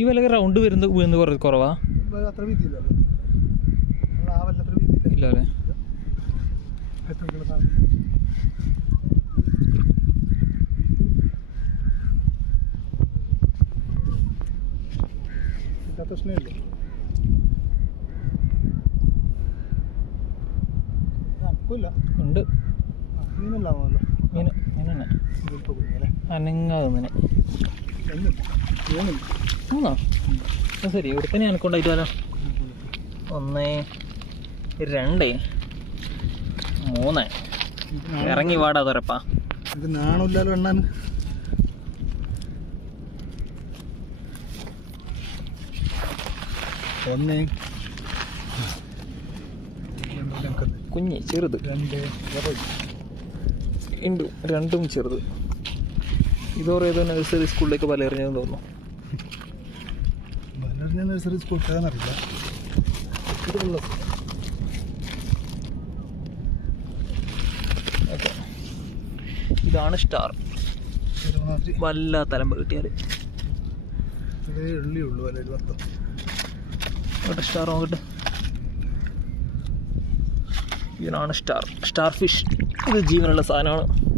ഈ വിലക്ക് റൗണ്ട് വരുന്നത് വീണ് കുറേ കുറവാ? അത്ര ഇല്ല അല്ലേ പ്രശ്നമില്ല. ഉണ്ട്. മീനല്ലാമല്ലോ മീൻ അനങ്ങാതെ മീനെ. ആണോ ശരി ഇവിടെ തന്നെ എനക്കൊണ്ടായിട്ടാലോ ഒന്ന് രണ്ട് മൂന്ന്. ഇറങ്ങി വാടാ തുറപ്പാ ഇത് നാണമില്ലല്ലോ എണ്ണാൻ ഒന്ന്. കുഞ്ഞ് ചെറുത്. രണ്ട്. ഉണ്ട് രണ്ടും ചെറുത്. ഇതോറേതോ നഴ്സറി സ്കൂളിലേക്ക് പല എറിഞ്ഞതെന്ന് തോന്നുന്നു. മലറിഞ്ഞ നഴ്സറി സ്കൂൾ അറിയില്ല. ഇത് ഓക്കെ. ഇതാണ് സ്റ്റാർ. വല്ല വല്ലാത്ത അലമ്പ് കിട്ടിയാൽ ഉള്ളിയുള്ളൂ ഒരു പത്തം നോക്കട്ടെ സ്റ്റാർ നോക്കട്ടെ. ഇതിനാണ് സ്റ്റാർ. Star fish. ഇത് ജീവനുള്ള സാധനമാണ്.